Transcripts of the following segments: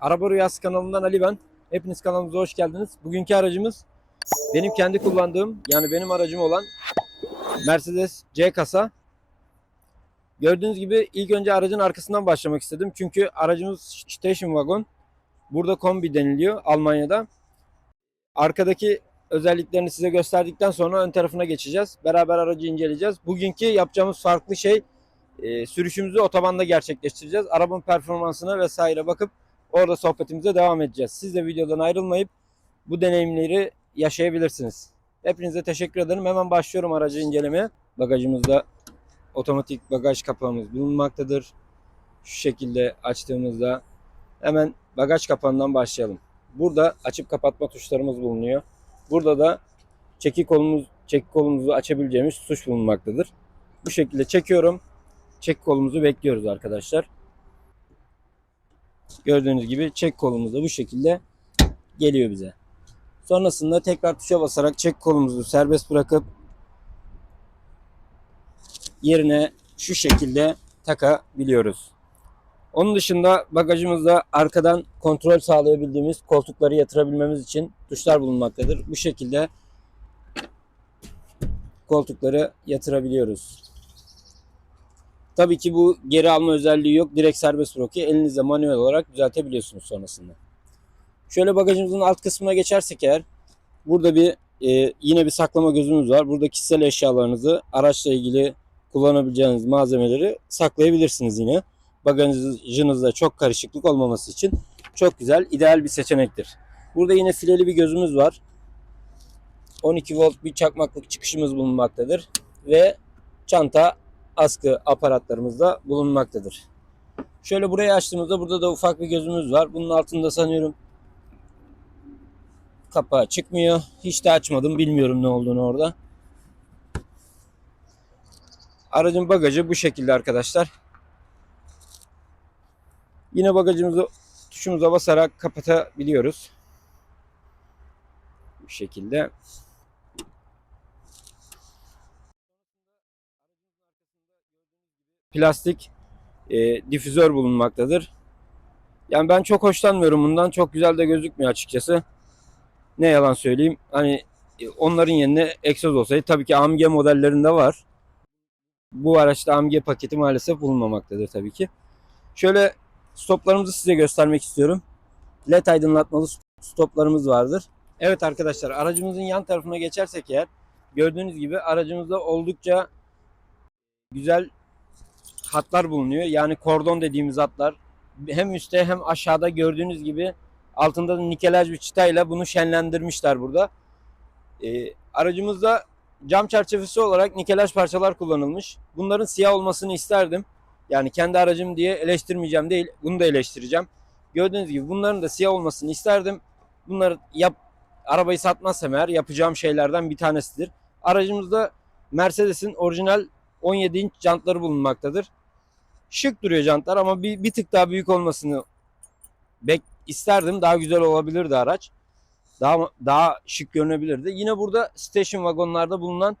Araba Rüyası kanalından Ali ben. Hepiniz kanalımıza hoş geldiniz. Bugünkü aracımız benim kendi kullandığım yani benim aracım olan Mercedes C kasa. Gördüğünüz gibi ilk önce aracın arkasından başlamak istedim. Çünkü aracımız station wagon. Burada kombi deniliyor Almanya'da. Arkadaki özelliklerini size gösterdikten sonra ön tarafına geçeceğiz. Beraber aracı inceleyeceğiz. Bugünkü yapacağımız farklı şey e, sürüşümüzü otobanda gerçekleştireceğiz. Arabanın performansına vesaire bakıp orada sohbetimize devam edeceğiz. Siz de videodan ayrılmayıp bu deneyimleri yaşayabilirsiniz. Hepinize teşekkür ederim. Hemen başlıyorum aracı incelemeye. Bagajımızda otomatik bagaj kapağımız bulunmaktadır. Şu şekilde açtığımızda hemen bagaj kapağından başlayalım. Burada açıp kapatma tuşlarımız bulunuyor. Burada da çeki kolumuz çeki kolumuzu açabileceğimiz tuş bulunmaktadır. Bu şekilde çekiyorum. Çek kolumuzu bekliyoruz arkadaşlar. Gördüğünüz gibi çek kolumuz da bu şekilde geliyor bize. Sonrasında tekrar tuşa basarak çek kolumuzu serbest bırakıp yerine şu şekilde takabiliyoruz. Onun dışında bagajımızda arkadan kontrol sağlayabildiğimiz koltukları yatırabilmemiz için tuşlar bulunmaktadır. Bu şekilde koltukları yatırabiliyoruz. Tabii ki bu geri alma özelliği yok. Direkt serbest bırakıyor. Elinizle manuel olarak düzeltebiliyorsunuz sonrasında. Şöyle bagajımızın alt kısmına geçersek eğer burada bir e, yine bir saklama gözümüz var. Burada kişisel eşyalarınızı araçla ilgili kullanabileceğiniz malzemeleri saklayabilirsiniz yine. Bagajınızda çok karışıklık olmaması için çok güzel, ideal bir seçenektir. Burada yine fileli bir gözümüz var. 12 volt bir çakmaklık çıkışımız bulunmaktadır. Ve çanta askı aparatlarımız da bulunmaktadır. Şöyle burayı açtığımızda burada da ufak bir gözümüz var. Bunun altında sanıyorum kapağı çıkmıyor. Hiç de açmadım. Bilmiyorum ne olduğunu orada. Aracın bagajı bu şekilde arkadaşlar. Yine bagajımızı tuşumuza basarak kapatabiliyoruz. Bu şekilde. Plastik e, difüzör bulunmaktadır. Yani ben çok hoşlanmıyorum bundan. Çok güzel de gözükmüyor açıkçası. Ne yalan söyleyeyim. Hani e, onların yerine egzoz olsaydı tabii ki AMG modellerinde var. Bu araçta AMG paketi maalesef bulunmamaktadır tabii ki. Şöyle stoplarımızı size göstermek istiyorum. LED aydınlatmalı stoplarımız vardır. Evet arkadaşlar aracımızın yan tarafına geçersek eğer gördüğünüz gibi aracımızda oldukça güzel hatlar bulunuyor. Yani kordon dediğimiz hatlar hem üstte hem aşağıda gördüğünüz gibi altında da nikelaj bir çıtayla bunu şenlendirmişler burada. Ee, aracımızda cam çerçevesi olarak nikelaj parçalar kullanılmış. Bunların siyah olmasını isterdim. Yani kendi aracım diye eleştirmeyeceğim değil. Bunu da eleştireceğim. Gördüğünüz gibi bunların da siyah olmasını isterdim. Bunları yap arabayı satmazsam eğer yapacağım şeylerden bir tanesidir. Aracımızda Mercedes'in orijinal 17 inç jantları bulunmaktadır. Şık duruyor jantlar ama bir, bir tık daha büyük olmasını bek isterdim. Daha güzel olabilirdi araç. Daha daha şık görünebilirdi. Yine burada station vagonlarda bulunan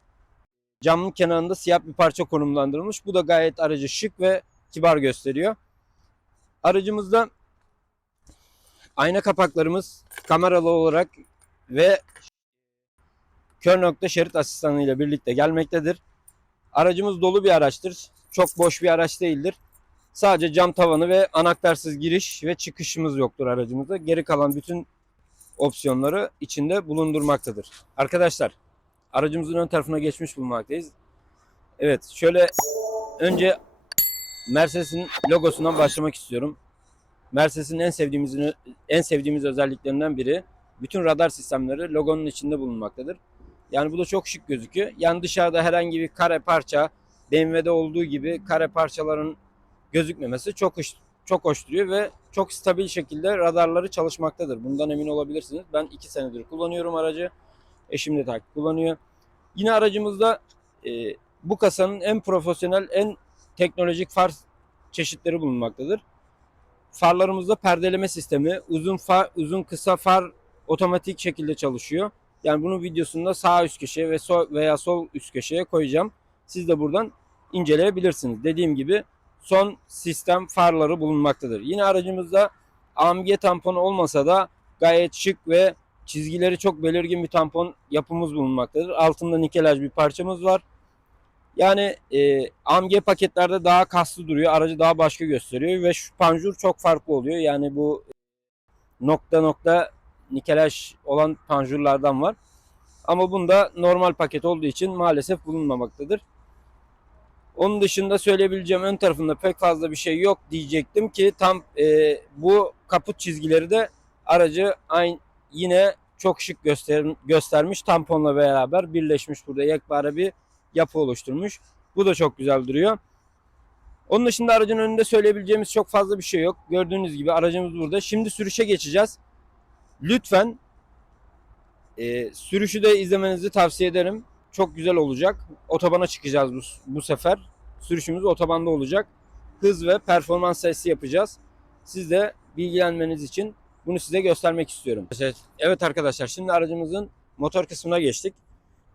camın kenarında siyah bir parça konumlandırılmış. Bu da gayet aracı şık ve kibar gösteriyor. Aracımızda ayna kapaklarımız kameralı olarak ve kör nokta şerit asistanı ile birlikte gelmektedir. Aracımız dolu bir araçtır. Çok boş bir araç değildir. Sadece cam tavanı ve anahtarsız giriş ve çıkışımız yoktur aracımızda. Geri kalan bütün opsiyonları içinde bulundurmaktadır. Arkadaşlar aracımızın ön tarafına geçmiş bulunmaktayız. Evet şöyle önce Mercedes'in logosundan başlamak istiyorum. Mercedes'in en sevdiğimiz en sevdiğimiz özelliklerinden biri bütün radar sistemleri logonun içinde bulunmaktadır. Yani bu da çok şık gözüküyor. Yani dışarıda herhangi bir kare parça BMW'de olduğu gibi kare parçaların gözükmemesi çok hoş, çok hoş duruyor ve çok stabil şekilde radarları çalışmaktadır. Bundan emin olabilirsiniz. Ben 2 senedir kullanıyorum aracı. Eşim de takip kullanıyor. Yine aracımızda e, bu kasanın en profesyonel, en teknolojik far çeşitleri bulunmaktadır. Farlarımızda perdeleme sistemi, uzun far, uzun kısa far otomatik şekilde çalışıyor. Yani bunun videosunu da sağ üst köşeye ve sol veya sol üst köşeye koyacağım. Siz de buradan inceleyebilirsiniz. Dediğim gibi son sistem farları bulunmaktadır. Yine aracımızda AMG tamponu olmasa da gayet şık ve çizgileri çok belirgin bir tampon yapımız bulunmaktadır. Altında nikelaj bir parçamız var. Yani e, AMG paketlerde daha kaslı duruyor. Aracı daha başka gösteriyor ve şu panjur çok farklı oluyor. Yani bu nokta nokta nikelaj olan panjurlardan var. Ama bunda normal paket olduğu için maalesef bulunmamaktadır. Onun dışında söyleyebileceğim ön tarafında pek fazla bir şey yok diyecektim ki tam e, bu kaput çizgileri de aracı aynı yine çok şık göster, göstermiş tamponla beraber birleşmiş burada yekpare bir yapı oluşturmuş. Bu da çok güzel duruyor. Onun dışında aracın önünde söyleyebileceğimiz çok fazla bir şey yok. Gördüğünüz gibi aracımız burada. Şimdi sürüşe geçeceğiz. Lütfen e, sürüşü de izlemenizi tavsiye ederim. Çok güzel olacak. Otobana çıkacağız bu, bu sefer. Sürüşümüz otobanda olacak. Hız ve performans testi yapacağız. Siz de bilgilenmeniz için bunu size göstermek istiyorum. Evet, arkadaşlar şimdi aracımızın motor kısmına geçtik.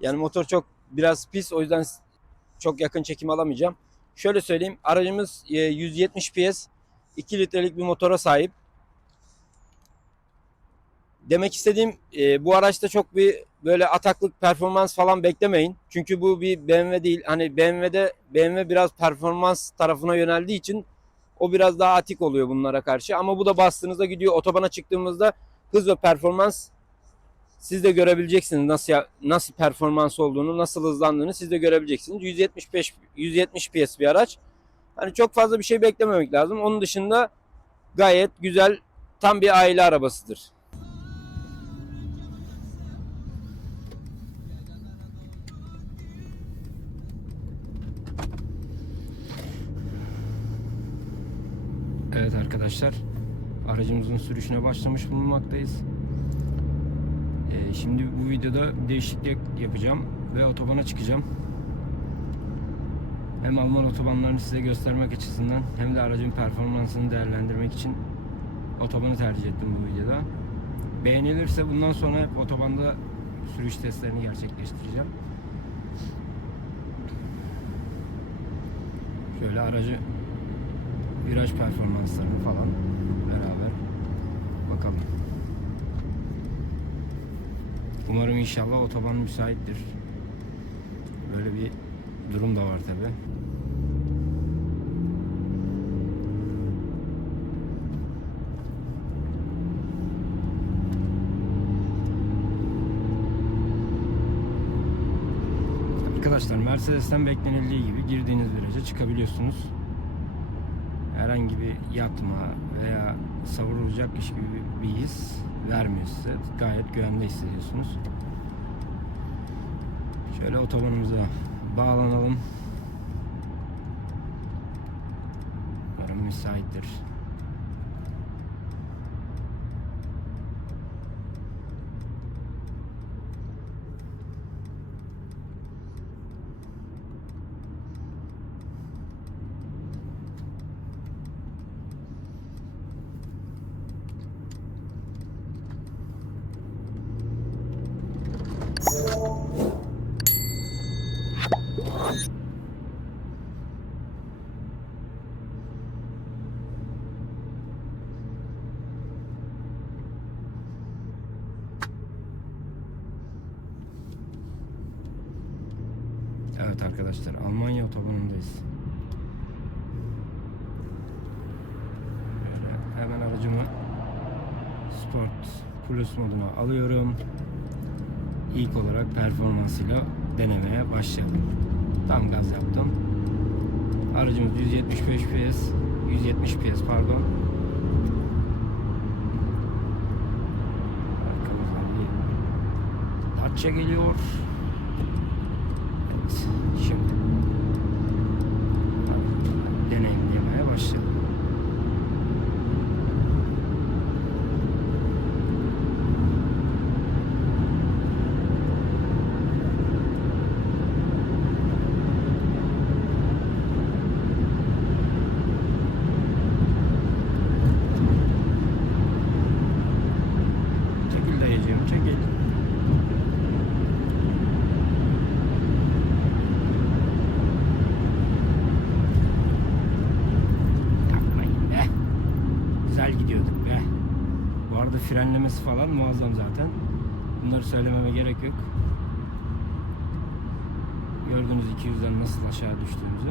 Yani motor çok biraz pis o yüzden çok yakın çekim alamayacağım. Şöyle söyleyeyim aracımız e, 170 PS 2 litrelik bir motora sahip. Demek istediğim e, bu araçta çok bir böyle ataklık performans falan beklemeyin. Çünkü bu bir BMW değil. Hani BMW'de BMW biraz performans tarafına yöneldiği için o biraz daha atik oluyor bunlara karşı. Ama bu da bastığınızda gidiyor otobana çıktığımızda hız ve performans siz de görebileceksiniz nasıl nasıl performans olduğunu, nasıl hızlandığını siz de görebileceksiniz. 175 170 PS bir araç. Hani çok fazla bir şey beklememek lazım. Onun dışında gayet güzel tam bir aile arabasıdır. Evet arkadaşlar aracımızın sürüşüne başlamış bulunmaktayız. Ee, şimdi bu videoda değişiklik yapacağım ve otobana çıkacağım. Hem Alman otobanlarını size göstermek açısından hem de aracın performansını değerlendirmek için otobanı tercih ettim bu videoda. Beğenilirse bundan sonra hep otobanda sürüş testlerini gerçekleştireceğim. Şöyle aracı viraj performanslarını falan beraber bakalım. Umarım inşallah otoban müsaittir. Böyle bir durum da var tabi. Arkadaşlar Mercedes'ten beklenildiği gibi girdiğiniz viraja çıkabiliyorsunuz. Bir yatma veya savrulacakmış gibi bir his vermiyor size. Gayet güvende hissediyorsunuz. Şöyle otobanımıza bağlanalım. Umarım müsaittir. Evet arkadaşlar Almanya otobanındayız. Böyle hemen aracımı Sport Plus moduna alıyorum. İlk olarak performansıyla denemeye başlayalım. Tam gaz yaptım. Aracımız 175 PS 170 PS pardon. Arkamızdan bir Dacia geliyor. Evet, şimdi frenlemesi falan muazzam zaten. Bunları söylememe gerek yok. Gördüğünüz 200'den nasıl aşağı düştüğümüzü.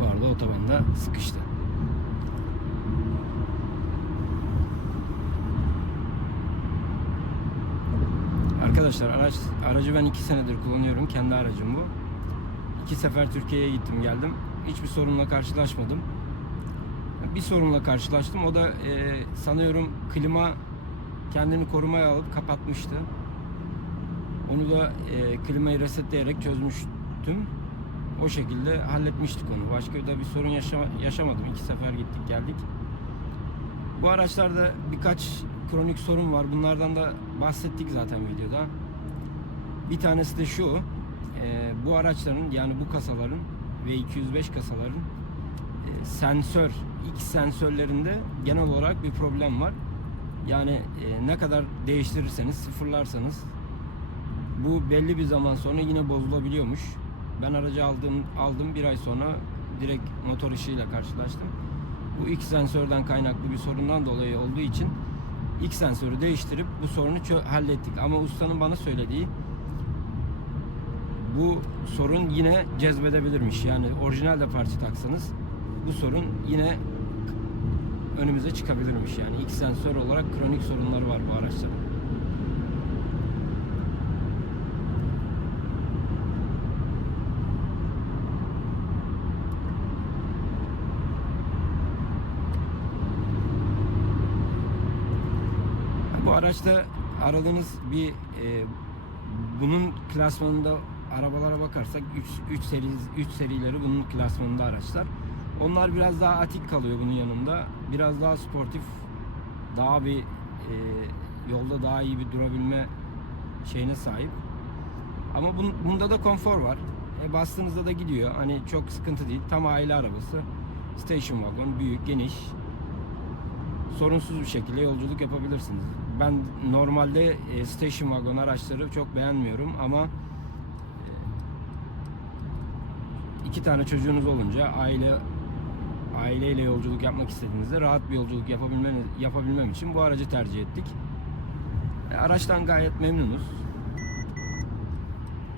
Bu arada otobanda sıkıştı. Arkadaşlar araç, aracı ben iki senedir kullanıyorum. Kendi aracım bu. İki sefer Türkiye'ye gittim geldim. Hiçbir sorunla karşılaşmadım. Bir sorunla karşılaştım. O da e, sanıyorum klima kendini korumaya alıp kapatmıştı. Onu da e, klimayı resetleyerek çözmüştüm. O şekilde halletmiştik onu. Başka da bir sorun yaşa- yaşamadım. İki sefer gittik geldik. Bu araçlarda birkaç kronik sorun var. Bunlardan da bahsettik zaten videoda. Bir tanesi de şu. e, bu araçların yani bu kasaların ve 205 kasaların sensör X sensörlerinde genel olarak bir problem var. Yani e, ne kadar değiştirirseniz sıfırlarsanız bu belli bir zaman sonra yine bozulabiliyormuş. Ben aracı aldım aldım bir ay sonra direkt motor ışığıyla karşılaştım. Bu X sensörden kaynaklı bir sorundan dolayı olduğu için X sensörü değiştirip bu sorunu hallettik. Ama ustanın bana söylediği bu sorun yine cezbedebilirmiş. Yani orijinal de parça taksanız bu sorun yine önümüze çıkabilirmiş. Yani X sensör olarak kronik sorunlar var bu araçların. Bu araçta aradığınız bir e, bunun klasmanında arabalara bakarsak 3 3 seri 3 serileri bunun klasmanında araçlar. Onlar biraz daha atik kalıyor bunun yanında. Biraz daha sportif, daha bir e, yolda daha iyi bir durabilme şeyine sahip. Ama bun- bunda da konfor var. E, bastığınızda da gidiyor. Hani çok sıkıntı değil. Tam aile arabası. Station wagon, büyük, geniş. Sorunsuz bir şekilde yolculuk yapabilirsiniz. Ben normalde e, station wagon araçları çok beğenmiyorum ama e, iki tane çocuğunuz olunca aile aileyle yolculuk yapmak istediğinizde rahat bir yolculuk yapabilmeniz, yapabilmem için bu aracı tercih ettik. E, araçtan gayet memnunuz.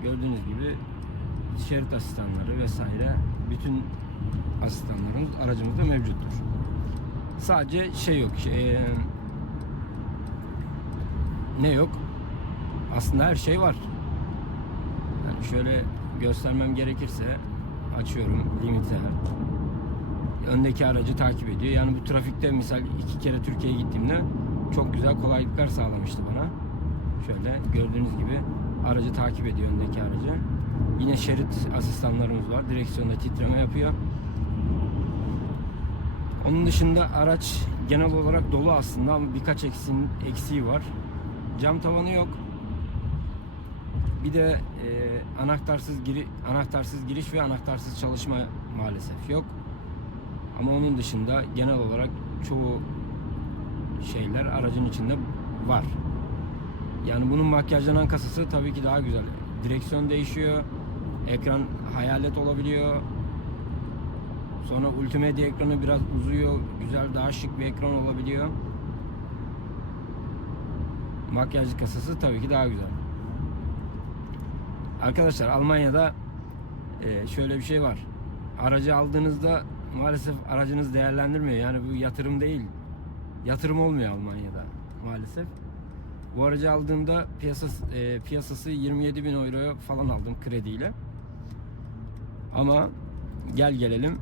Gördüğünüz gibi şerit asistanları vesaire bütün asistanlarımız aracımızda mevcuttur. Sadece şey yok. Şey, ne yok? Aslında her şey var. Yani şöyle göstermem gerekirse açıyorum limiter. Öndeki aracı takip ediyor. Yani bu trafikte misal iki kere Türkiye'ye gittiğimde çok güzel kolaylıklar sağlamıştı bana. Şöyle gördüğünüz gibi aracı takip ediyor öndeki aracı. Yine şerit asistanlarımız var. Direksiyonda titreme yapıyor. Onun dışında araç genel olarak dolu aslında ama birkaç eksin, eksiği var. Cam tavanı yok. Bir de e, anahtarsız giri, anahtarsız giriş ve anahtarsız çalışma maalesef yok. Ama onun dışında genel olarak çoğu şeyler aracın içinde var. Yani bunun makyajlanan kasası tabii ki daha güzel. Direksiyon değişiyor. Ekran hayalet olabiliyor. Sonra multimedya ekranı biraz uzuyor. Güzel daha şık bir ekran olabiliyor. Makyajlı kasası tabii ki daha güzel. Arkadaşlar Almanya'da e, şöyle bir şey var. Aracı aldığınızda maalesef aracınız değerlendirmiyor. Yani bu yatırım değil. Yatırım olmuyor Almanya'da maalesef. Bu aracı aldığımda piyasası, e, piyasası 27 bin euroya falan aldım krediyle. Ama gel gelelim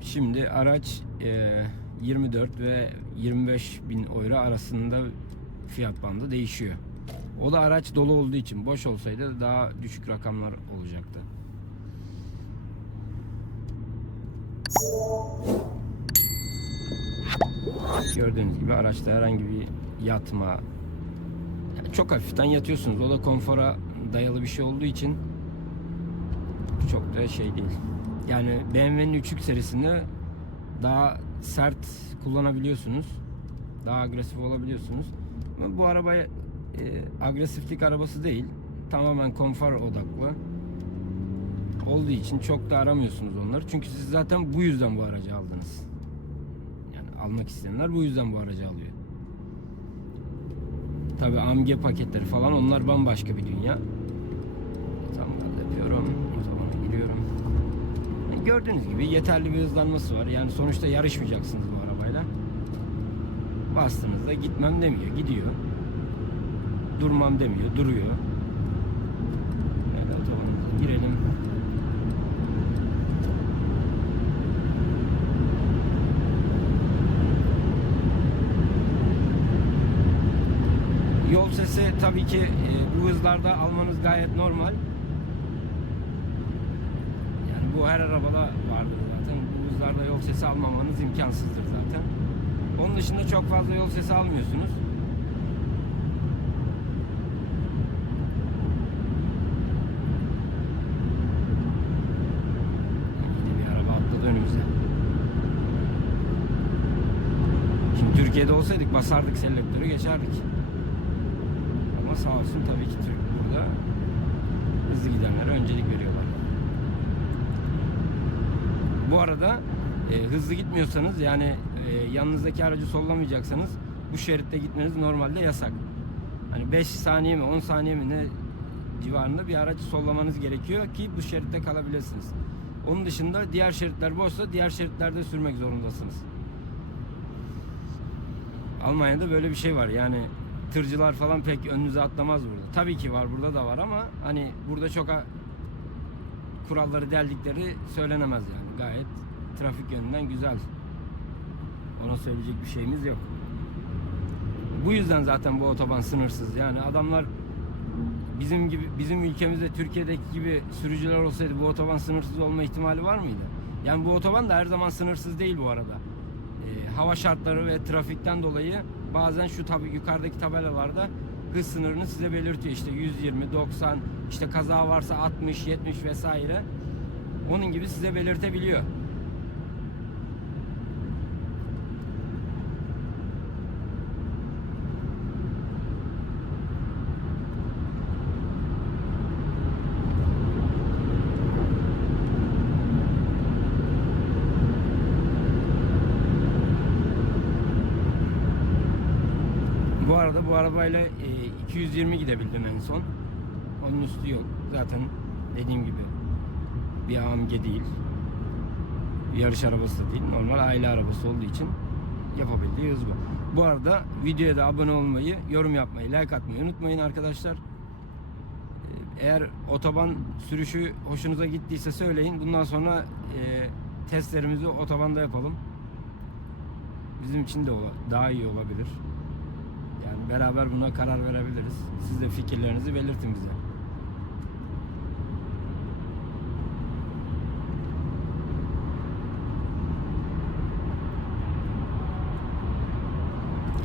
Şimdi araç e, 24 ve 25 bin euro arasında fiyat bandı değişiyor. O da araç dolu olduğu için boş olsaydı daha düşük rakamlar olacaktı. Gördüğünüz gibi araçta herhangi bir yatma yani çok hafiften yatıyorsunuz. O da konfora dayalı bir şey olduğu için çok da şey değil. Yani BMW'nin 3'lük serisinde daha sert kullanabiliyorsunuz. Daha agresif olabiliyorsunuz. Ama bu araba e, agresiflik arabası değil. Tamamen konfor odaklı. Olduğu için çok da aramıyorsunuz onları. Çünkü siz zaten bu yüzden bu aracı aldınız. Yani almak isteyenler bu yüzden bu aracı alıyor. Tabi AMG paketleri falan onlar bambaşka bir dünya. Tam gaz yapıyorum. Otobana giriyorum. Yani Gördüğünüz gibi yeterli bir hızlanması var. Yani sonuçta yarışmayacaksınız bu arabayla. Bastığınızda gitmem demiyor. Gidiyor. Durmam demiyor. Duruyor. Evet otobanımıza girelim. Yol sesi tabii ki e, bu hızlarda almanız gayet normal. Yani bu her arabada vardır zaten. Bu hızlarda yol sesi almamanız imkansızdır zaten. Onun dışında çok fazla yol sesi almıyorsunuz. Türkiye'de olsaydık basardık selektörü geçerdik. Ama sağ olsun tabii ki Türk burada hızlı gidenlere öncelik veriyorlar. Bu arada e, hızlı gitmiyorsanız yani e, yanınızdaki aracı sollamayacaksanız bu şeritte gitmeniz normalde yasak. Hani 5 saniye mi 10 saniye mi ne civarında bir aracı sollamanız gerekiyor ki bu şeritte kalabilirsiniz. Onun dışında diğer şeritler boşsa diğer şeritlerde sürmek zorundasınız. Almanya'da böyle bir şey var. Yani tırcılar falan pek önünüze atlamaz burada. Tabii ki var burada da var ama hani burada çok kuralları deldikleri söylenemez yani. Gayet trafik yönünden güzel. Ona söyleyecek bir şeyimiz yok. Bu yüzden zaten bu otoban sınırsız. Yani adamlar bizim gibi bizim ülkemizde Türkiye'deki gibi sürücüler olsaydı bu otoban sınırsız olma ihtimali var mıydı? Yani bu otoban da her zaman sınırsız değil bu arada. Ee, hava şartları ve trafikten dolayı bazen şu tabi yukarıdaki tabelalarda hız sınırını size belirtiyor. İşte 120, 90, işte kaza varsa 60, 70 vesaire. Onun gibi size belirtebiliyor. Bu arada bu arabayla e, 220 gidebildim en son. Onun üstü yok. Zaten dediğim gibi bir AMG değil. Bir yarış arabası da değil. Normal aile arabası olduğu için yapabildiği hız bu. Bu arada videoya da abone olmayı, yorum yapmayı, like atmayı unutmayın arkadaşlar. E, Eğer otoban sürüşü hoşunuza gittiyse söyleyin. Bundan sonra e, testlerimizi otobanda yapalım. Bizim için de daha iyi olabilir. Yani beraber buna karar verebiliriz. Siz de fikirlerinizi belirtin bize.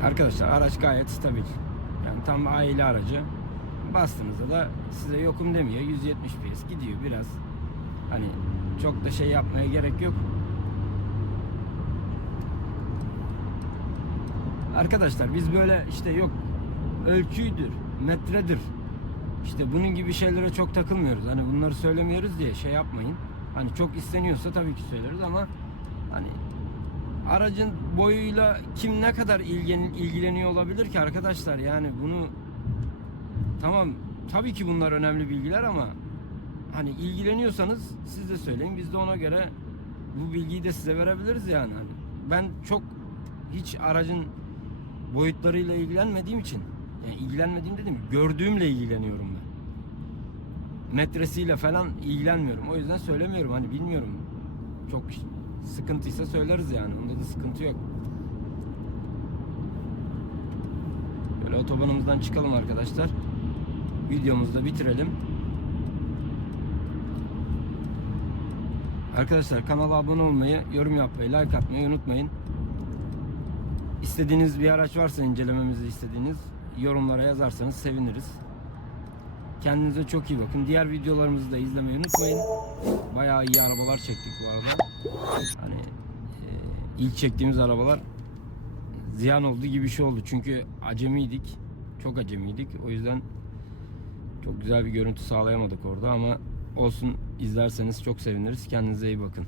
Arkadaşlar araç gayet stabil. Yani tam aile aracı. Bastığınızda da size yokum demiyor. 170 PS gidiyor biraz. Hani çok da şey yapmaya gerek yok. Arkadaşlar biz böyle işte yok ölçüydür, metredir. İşte bunun gibi şeylere çok takılmıyoruz. Hani bunları söylemiyoruz diye şey yapmayın. Hani çok isteniyorsa tabii ki söyleriz ama hani aracın boyuyla kim ne kadar ilgen, ilgileniyor olabilir ki arkadaşlar yani bunu tamam tabii ki bunlar önemli bilgiler ama hani ilgileniyorsanız siz de söyleyin biz de ona göre bu bilgiyi de size verebiliriz yani hani ben çok hiç aracın boyutlarıyla ilgilenmediğim için yani ilgilenmediğim dedim gördüğümle ilgileniyorum ben. Metresiyle falan ilgilenmiyorum. O yüzden söylemiyorum hani bilmiyorum. Çok sıkıntıysa söyleriz yani. Onda da sıkıntı yok. Böyle otobanımızdan çıkalım arkadaşlar. Videomuzu da bitirelim. Arkadaşlar kanala abone olmayı, yorum yapmayı, like atmayı unutmayın. İstediğiniz bir araç varsa incelememizi istediğiniz yorumlara yazarsanız seviniriz. Kendinize çok iyi bakın. Diğer videolarımızı da izlemeyi unutmayın. Bayağı iyi arabalar çektik bu arada. Hani e, ilk çektiğimiz arabalar ziyan oldu gibi bir şey oldu. Çünkü acemiydik. Çok acemiydik. O yüzden çok güzel bir görüntü sağlayamadık orada ama olsun izlerseniz çok seviniriz. Kendinize iyi bakın.